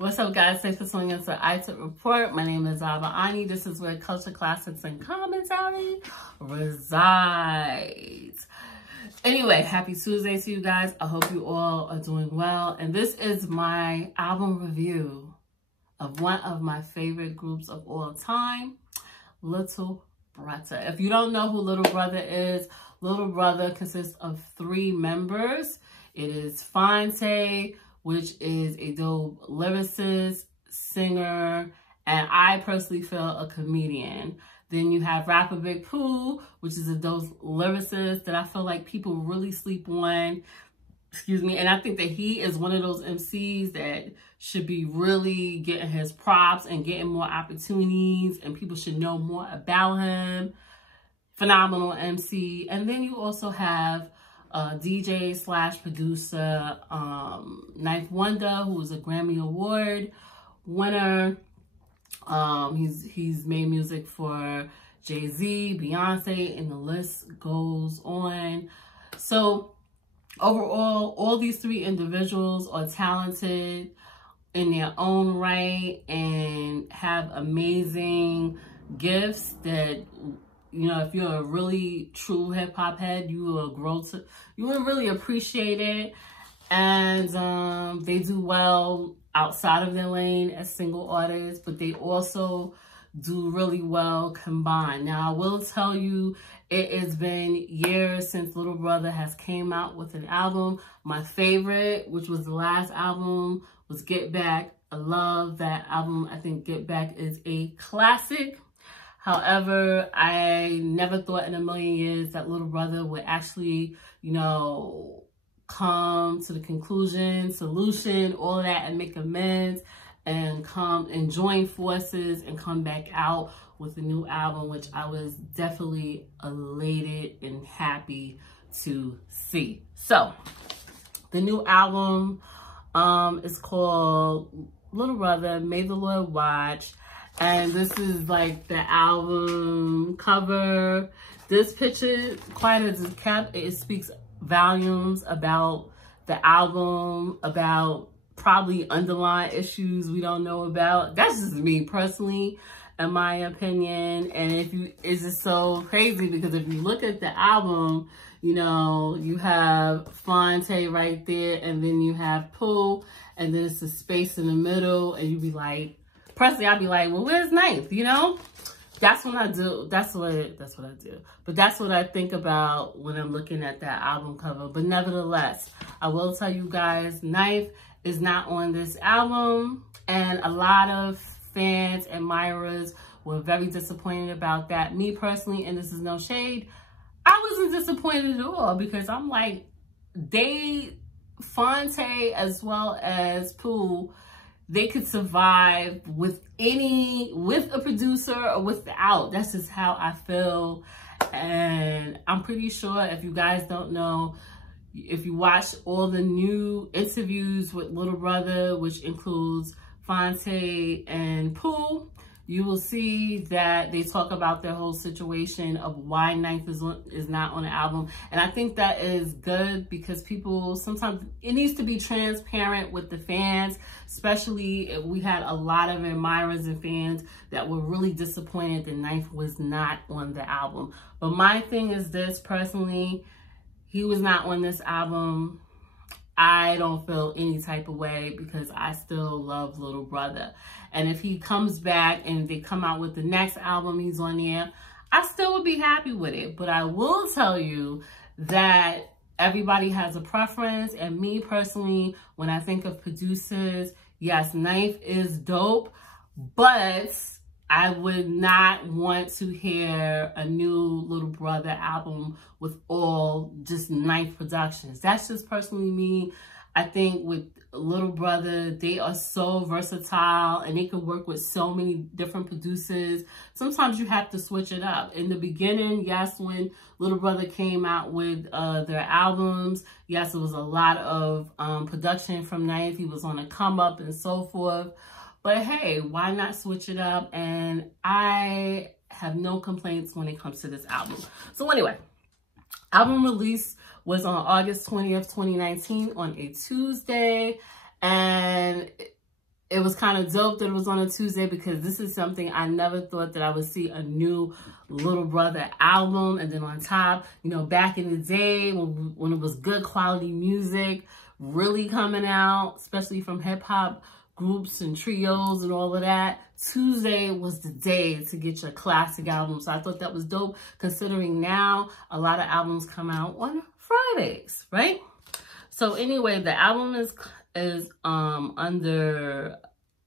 What's up, guys? Thanks for tuning into iTip Report. My name is Ava Ani. This is where culture, classics, and commentary resides. Anyway, happy Tuesday to you guys. I hope you all are doing well. And this is my album review of one of my favorite groups of all time, Little Brother. If you don't know who Little Brother is, Little Brother consists of 3 members. It is Phonte, which is a dope lyricist, singer, and I personally feel a comedian. Then you have rapper Big Pooh, which is a dope lyricist that I feel like people really sleep on. Excuse me. And I think that he is one of those MCs that should be really getting his props and getting more opportunities, and people should know more about him. Phenomenal MC. And then you also have DJ / producer, 9th Wonder, who is a Grammy Award winner. He's made music for Jay-Z, Beyonce, and the list goes on. So overall, all these 3 individuals are talented in their own right and have amazing gifts that, you know, if you're a really true hip-hop head, you will really appreciate it. And they do well outside of their lane as single artists, but they also do really well combined. Now, I will tell you, it has been years since Little Brother has came out with an album. My favorite, which was the last album, was Get Back. I love that album. I think Get Back is a classic. However, I never thought in a million years that Little Brother would actually, you know, come to the conclusion, solution, all of that, and make amends and come and join forces and come back out with a new album, which I was definitely elated and happy to see. So the new album is called Little Brother, May the Lord Watch. And this is like the album cover. This picture, quite as it's kept, it speaks volumes about the album, about probably underlying issues we don't know about. That's just me personally, in my opinion. And it's just so crazy because if you look at the album, you know, you have Phonte right there, and then you have Pooh, and then it's the space in the middle, and you be like, personally, I'd be like, well, where's 9th, you know? That's what I do. That's what I do. But that's what I think about when I'm looking at that album cover. But nevertheless, I will tell you guys, 9th is not on this album. And a lot of fans, admirers were very disappointed about that. Me personally, and this is no shade, I wasn't disappointed at all, because I'm like, Phonte as well as Pooh, they could survive with a producer or without. That's just how I feel. And I'm pretty sure, if you guys don't know, if you watch all the new interviews with Little Brother, which includes Phonte and Pooh, you will see that they talk about their whole situation of why 9th is not on the album. And I think that is good, because people, sometimes it needs to be transparent with the fans, especially if we had a lot of admirers and fans that were really disappointed that 9th was not on the album. But my thing is this, personally, he was not on this album. I don't feel any type of way, because I still love Little Brother. And if he comes back and they come out with the next album he's on there, I still would be happy with it. But I will tell you that everybody has a preference. And me personally, when I think of producers, yes, 9th is dope, but I would not want to hear a new Little Brother album with all just 9th productions. That's just personally me. I think with Little Brother, they are so versatile and they could work with so many different producers. Sometimes you have to switch it up. In the beginning, yes, when Little Brother came out with their albums, yes, it was a lot of production from 9th. He was on a come up and so forth. But hey, why not switch it up? And I have no complaints when it comes to this album. So anyway, album release was on August 20th, 2019 on a Tuesday. And it was kind of dope that it was on a Tuesday, because this is something I never thought that I would see, a new Little Brother album. And then on top, you know, back in the day when it was good quality music really coming out, especially from hip hop groups and trios and all of that, Tuesday was the day to get your classic album. So I thought that was dope, considering now a lot of albums come out on Fridays, right? So anyway, the album is under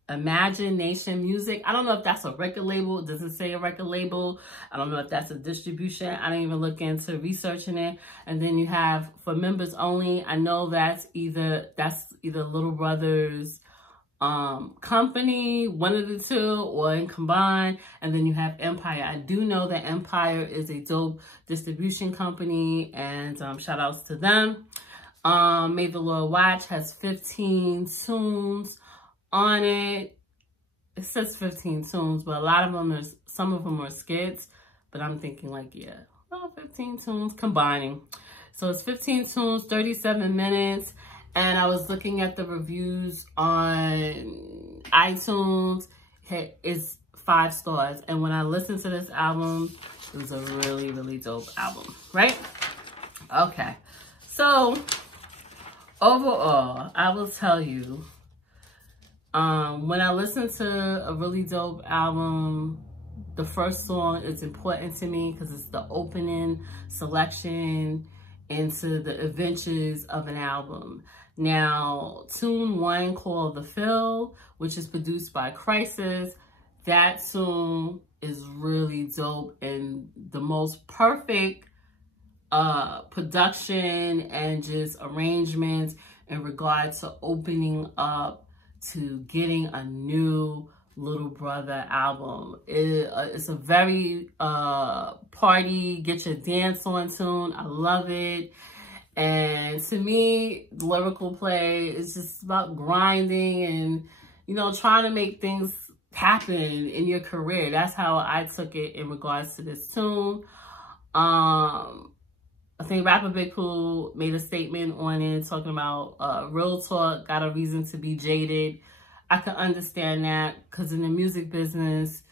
Imagination Music. I don't know if that's a record label. It doesn't say a record label. I don't know if that's a distribution. I didn't even look into researching it. And then you have for members only. I know that's either Little Brother's company, one of the two, or in combined. And then you have Empire. I do know that Empire is a dope distribution company, and shout outs to them. May the Lord Watch has 15 tunes on it. It says 15 tunes, but a lot of them some of them are skits, but I'm thinking like, yeah, well, 15 tunes combining. So it's 15 tunes, 37 minutes. And I was looking at the reviews on iTunes. It's 5 stars. And when I listened to this album, it was a really, really dope album, right? Okay. So overall, I will tell you, when I listen to a really dope album, the first song is important to me because it's the opening selection into the adventures of an album. Now, tune 1 called The Fill, which is produced by Crisis, that tune is really dope and the most perfect production and just arrangements in regard to opening up to getting a new Little Brother album. It's a very party, get your dance on tune. I love it. And to me, lyrical play is just about grinding and, you know, trying to make things happen in your career. That's how I took it in regards to this tune. I think Rapper Big Pooh made a statement on it talking about real talk, got a reason to be jaded. I can understand that because in the music business,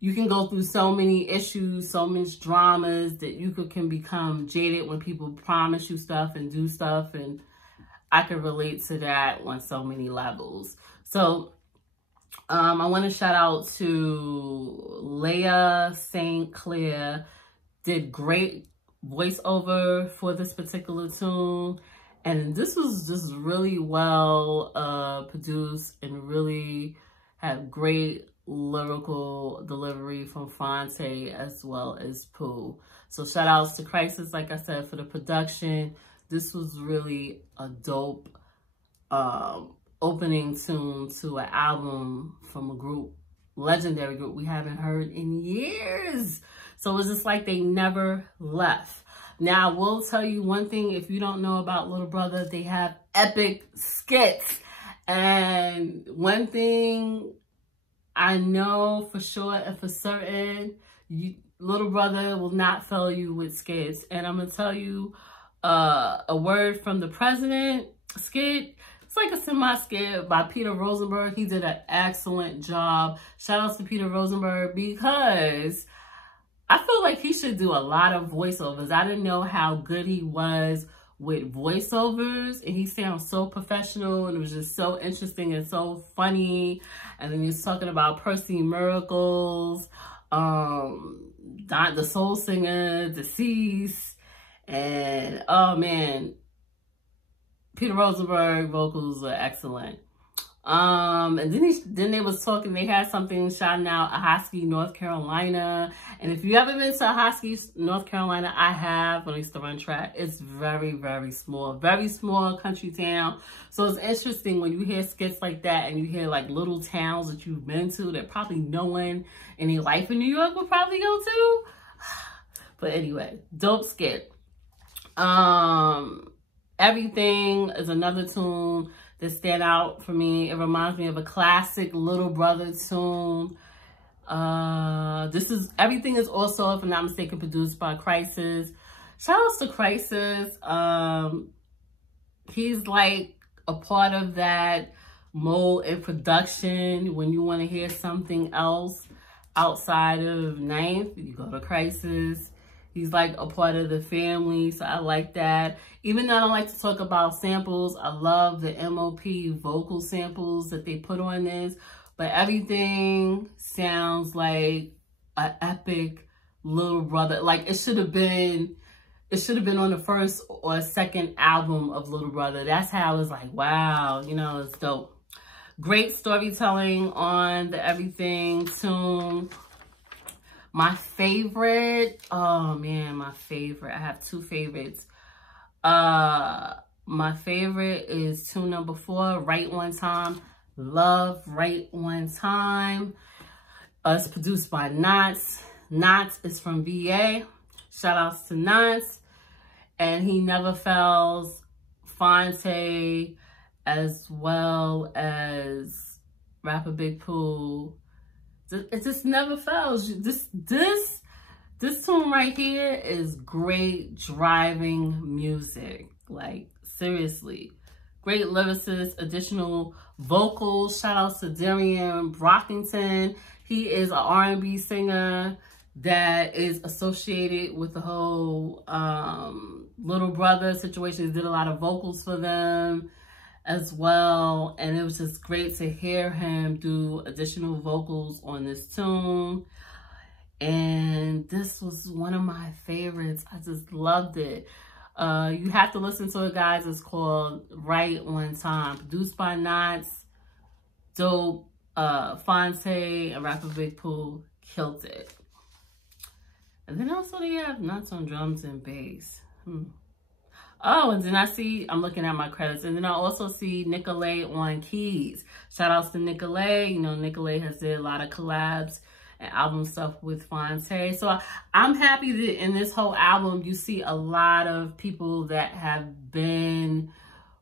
you can go through so many issues, so much dramas that you can become jaded when people promise you stuff and do stuff. And I can relate to that on so many levels. So I want to shout out to Leah St. Clair, did great voiceover for this particular tune. And this was just really well produced and really had great lyrical delivery from Phonte as well as Pooh. So shout outs to Crisis, like I said, for the production. This was really a dope opening tune to an album from a group, legendary group we haven't heard in years. So it was just like they never left. Now, I will tell you one thing, if you don't know about Little Brother, they have epic skits. And one thing I know for sure and for certain, Little Brother will not fail you with skits. And I'm going to tell you a word from the president skit. It's like a semi-skit by Peter Rosenberg. He did an excellent job. Shout outs to Peter Rosenberg, because I feel like he should do a lot of voiceovers. I didn't know how good he was with voiceovers, and he sounds so professional, and it was just so interesting and so funny. And then he's talking about Percy Miracles, the Soul Singer, Deceased, and oh man, Peter Rosenberg vocals are excellent. And then they was talking, they had something shouting out Ahoskie, North Carolina. And if you haven't been to Ahoskie, North Carolina, I have, when I used to run track. It's very, very small country town. So it's interesting when you hear skits like that and you hear like little towns that you've been to that probably no one in your life in New York would probably go to. But anyway, dope skit. Everything is another tune that stand out for me. It reminds me of a classic Little Brother tune. Everything is also, if I'm not mistaken, produced by Crisis. Shout outs to Crisis. He's like a part of that mode in production. When you want to hear something else outside of Ninth, you go to Crisis. He's like a part of the family, so I like that. Even though I don't like to talk about samples, I love the MOP vocal samples that they put on this. But everything sounds like an epic Little Brother. Like it should have been on the first or second album of Little Brother. That's how I was like, wow, you know, it's dope. Great storytelling on the Everything tune. My favorite, oh man, my favorite. I have two favorites. My favorite is tune number 4, Right One Time. Love Right One Time. It's produced by Knots. Knots is from VA. Shout outs to Knots. And He Never Fails, Phonte, as well as Rapper Big Pooh. It just never fails. This tune right here is great driving music. Like, seriously. Great lyricist, additional vocals. Shout outs to Darian Brockington. He is an R&B singer that is associated with the whole Little Brother situation. He did a lot of vocals for them as well, and it was just great to hear him do additional vocals on this tune. And this was one of my favorites. I just loved it. You have to listen to it, guys. It's called Right One Time, produced by Knots. Dope. Phonte and Rapper Big Pooh killed it. And then also they have Knots on drums and bass. Oh, and then I see, I'm looking at my credits, and then I also see Nicolay on keys. Shout outs to Nicolay. You know, Nicolay has did a lot of collabs and album stuff with Phonte. So I'm happy that in this whole album, you see a lot of people that have been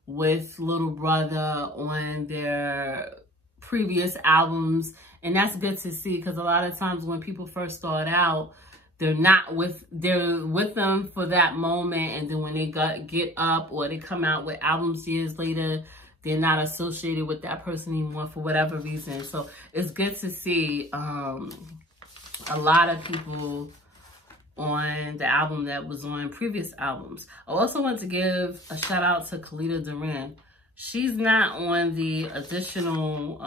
with Little Brother on their previous albums. And that's good to see, because a lot of times when people first start out, they're with them for that moment, and then when they get up or they come out with albums years later, they're not associated with that person anymore for whatever reason. So it's good to see a lot of people on the album that was on previous albums. I also want to give a shout out to Khalida Duran. She's not on the additional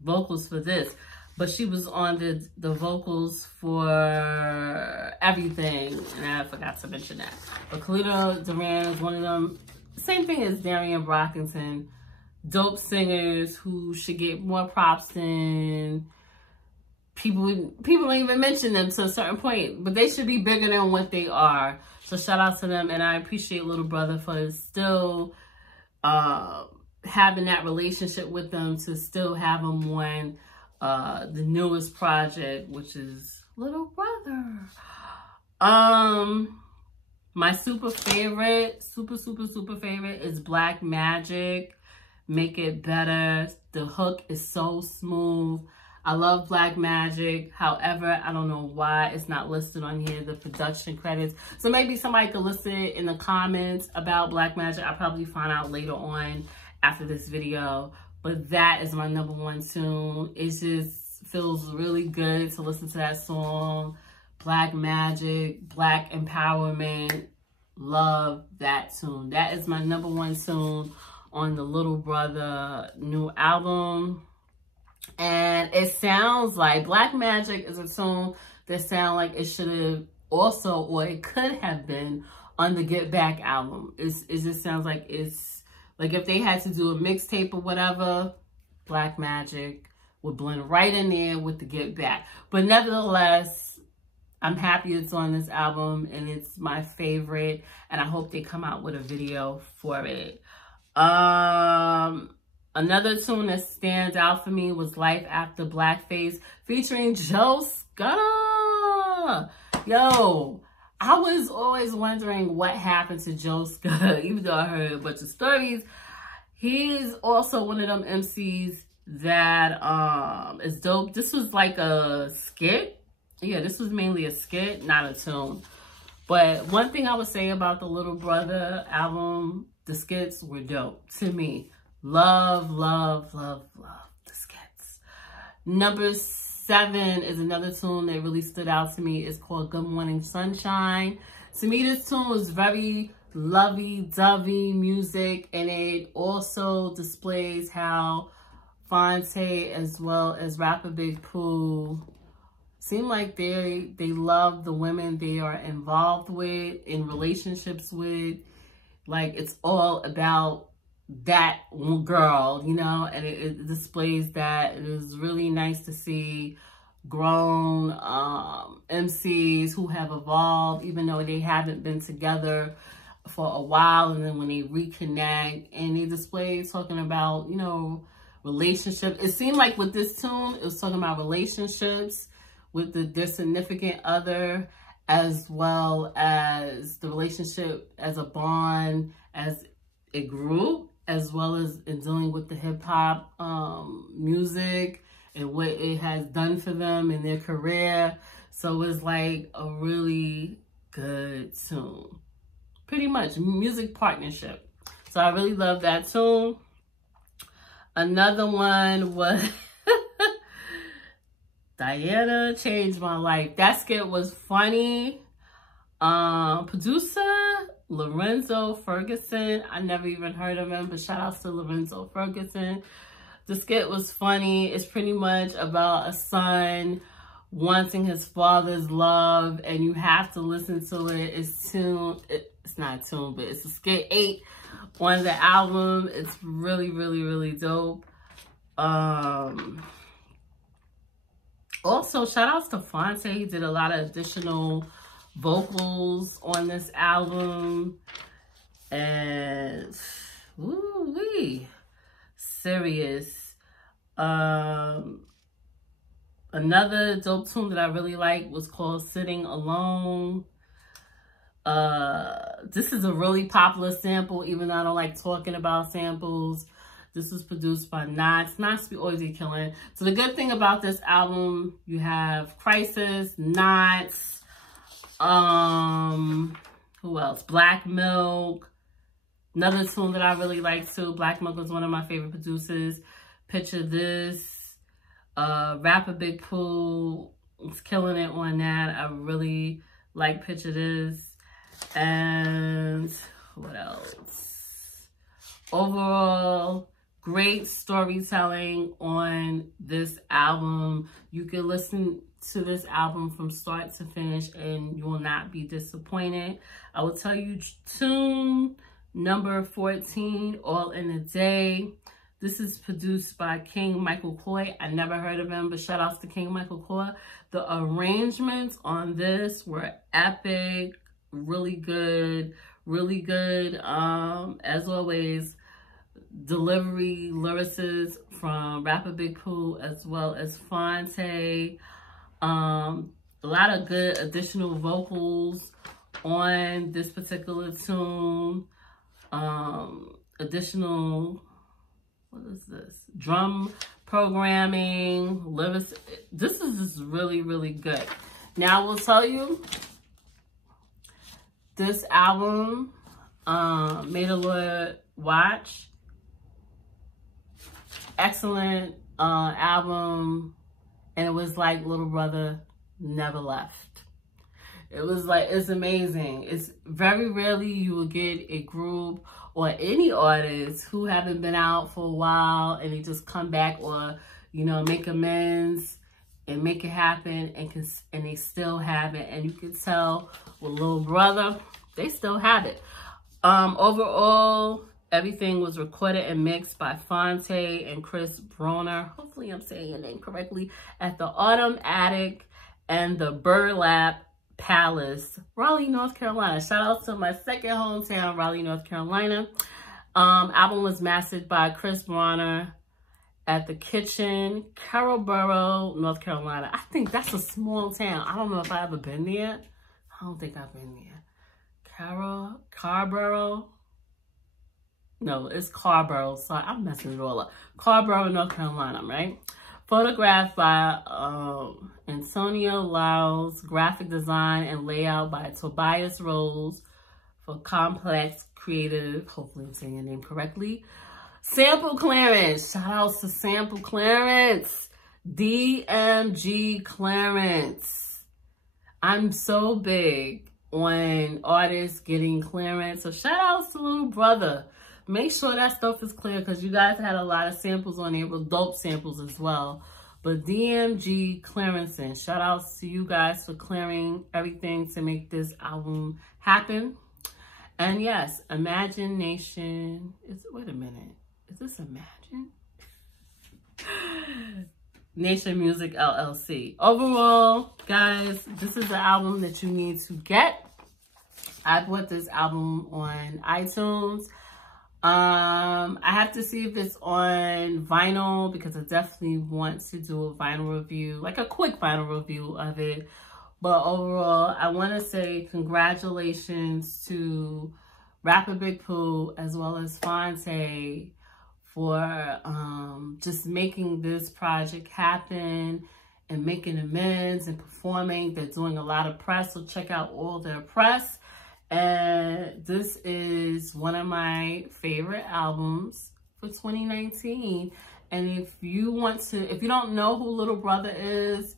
vocals for this, but she was on the vocals for Everything, and I forgot to mention that. But Khalida Duran is one of them. Same thing as Darian Brockington. Dope singers who should get more props than people don't even mention them to a certain point, but they should be bigger than what they are. So shout out to them, and I appreciate Little Brother for still having that relationship with them, to still have them on the newest project, which is Little Brother. My super favorite is Black Magic, Make It Better. The hook is so smooth. I love Black Magic. However, I don't know why it's not listed on here, the production credits. So maybe somebody could list it in the comments about Black Magic. I'll probably find out later on after this video. But that is my #1 tune. It just feels really good to listen to that song. Black Magic, Black Empowerment. Love that tune. That is my #1 tune on the Little Brother new album. And it sounds like Black Magic is a tune that sounds like it should have also, or it could have been on the Get Back album. It just sounds like it's like if they had to do a mixtape or whatever, Black Magic would blend right in there with the Get Back. But nevertheless, I'm happy it's on this album, and it's my favorite, and I hope they come out with a video for it. Another tune that stands out for me was Life After Blackface featuring Joe Scudder. Yo, I was always wondering what happened to Joe Scudder, even though I heard a bunch of stories. He's also one of them MCs that is dope. This was like a skit. Yeah, this was mainly a skit, not a tune. But one thing I would say about the Little Brother album, the skits were dope to me. Love, love, love, love the skits. Number 7 is another tune that really stood out to me. It's called Good Morning Sunshine. To me, this tune was very lovey-dovey music, and it also displays how Phonte as well as Rapper Big Pooh seem like they love the women they are involved with, in relationships with. Like, it's all about that girl, you know, and it displays that. It is really nice to see grown MCs who have evolved, even though they haven't been together for a while, and then when they reconnect and they display talking about, you know, relationship. It seemed like with this tune, it was talking about relationships with their significant other, as well as the relationship as a bond, as a group, as well as in dealing with the hip hop music and what it has done for them in their career. So it's like a really good tune. Pretty much music partnership. So I really love that tune. Another one was Diana Changed My Life. That skit was funny. Producer Lorenzo Ferguson. I never even heard of him, but shout out to Lorenzo Ferguson. The skit was funny. It's pretty much about a son wanting his father's love, and you have to listen to it. It's not tuned, but it's a skit 8 on the album. It's really, really, really dope. Also, shout outs to Phonte. He did a lot of additional vocals on this album. And, woo-wee, serious. Another dope tune that I really like was called Sitting Alone. This is a really popular sample, even though I don't like talking about samples. This was produced by Knots. Knots be always killing. So the good thing about this album, you have Crisis, Knots, who else? Black Milk. Another tune that I really like too. Black Milk was one of my favorite producers. Picture This. Rapper Big Pooh is killing it on that. I really like Picture This. And what else? Overall, great storytelling on this album. You can listen to this album from start to finish and you will not be disappointed. I will tell you tune number 14, All in a Day. This is produced by King Michael Coy. I never heard of him, but shout outs to King Michael Coy. The arrangements on this were epic, really good, really good. As always, delivery, lyricists from Rapper Big Pooh as well as Phonte. A lot of good additional vocals on this particular tune. Additional, what is this? Drum programming, lyrics. This is just really, really good. Now I will tell you, this album, Made a Lord Watch. Excellent album, and it was like Little Brother Never Left. It was like, it's amazing. It's very rarely you will get a group or any artist who haven't been out for a while and they just come back, or, you know, make amends and make it happen, and they still have it. And you can tell with Little Brother, they still have it. Overall, everything was recorded and mixed by Phonte and Chris Broner. Hopefully I'm saying your name correctly. At the Autumn Attic and the Burlap Palace, Raleigh, North Carolina. Shout out to my second hometown, Raleigh, North Carolina. Album was mastered by Chris Broner at the Kitchen, Carrollboro, North Carolina. I think that's a small town. I don't know if I've ever been there. I don't think I've been there. Carrboro? No, it's Carrboro. Sorry, I'm messing it all up. Carrboro, North Carolina, right? Photographed by Antonio Lyles, graphic design and layout by Tobias Rose for Complex Creative. Hopefully I'm saying your name correctly. Sample clearance. Shout outs to sample clearance. DMG clearance. I'm so big on artists getting clearance. So shout outs to little brother. Make sure that stuff is clear because you guys had a lot of samples on there with dope samples as well. But DMG clearance, and shout outs to you guys for clearing everything to make this album happen. And yes, Imagination. Wait a minute. Is this Imagine? Nation Music LLC. Overall, guys, this is the album that you need to get. I bought this album on iTunes. I have to see if it's on vinyl because I definitely want to do a vinyl review, like a quick vinyl review of it. But overall, I want to say congratulations to Rapper Big Pooh as well as Phonte for just making this project happen and making amends and performing. They're doing a lot of press, so check out all their press. And this is one of my favorite albums for 2019. And if you don't know who Little Brother is,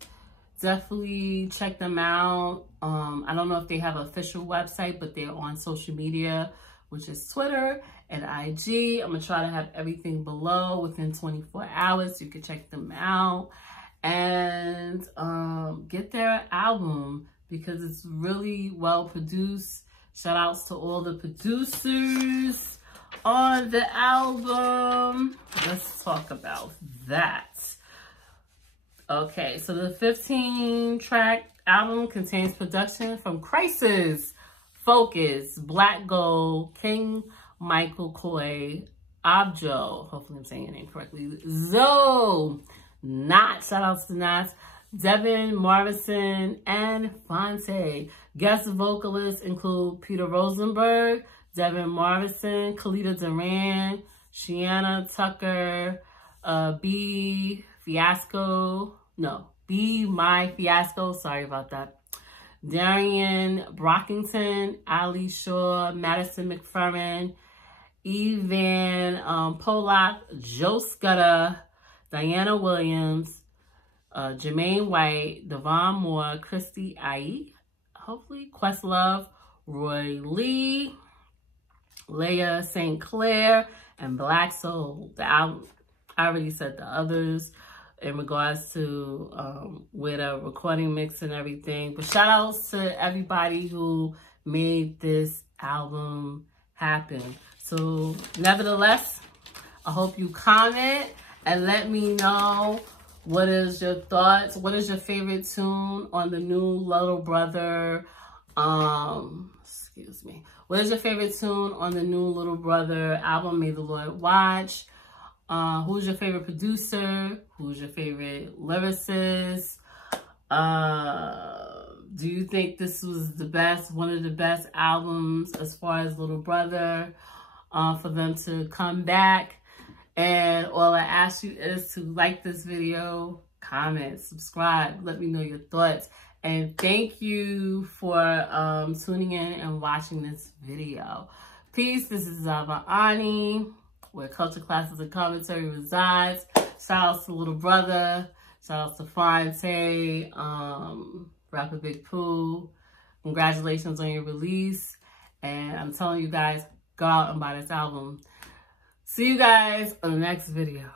definitely check them out. I don't know if they have an official website, but they're on social media, which is Twitter and IG. I'm gonna try to have everything below within 24 hours so you can check them out and get their album because it's really well produced. Shout outs to all the producers on the album. Let's talk about that. Okay, so the 15-track album contains production from Crisis, Focus, Black Gold, King Michael Coy, Abjo, hopefully I'm saying your name correctly, Zoe, Not, shout outs to Not, Devin Marvison, and Phonte. Guest vocalists include Peter Rosenberg, Devin Marvison, Khalida Duran, Shiana Tucker, Be My Fiasco, sorry about that. Darian Brockington, Ali Shaw, Madison McFerrin, Evan Pollock, Joe Scudder, Diana Williams, Jermaine White, Devon Moore, Christy Ai, hopefully Questlove, Roy Lee, Leah St. Clair, and Black Soul. I already said the others in regards to with a recording mix and everything. But shout outs to everybody who made this album happen. So nevertheless, I hope you comment and let me know what is your thoughts. What is your favorite tune on the new Little Brother? Excuse me. What is your favorite tune on the new Little Brother album, May the Lord Watch? Who's your favorite producer? Who's your favorite lyricist? Do you think this was the best, one of the best albums as far as Little Brother, for them to come back? And all I ask you is to like this video, comment, subscribe, let me know your thoughts. And thank you for tuning in and watching this video. Peace, this is Zava Ani, where Culture Classes and Commentary resides. Shout outs to Little Brother. Shout outs to Phonte, Rapper Big Pooh. Congratulations on your release. And I'm telling you guys, go out and buy this album. See you guys on the next video.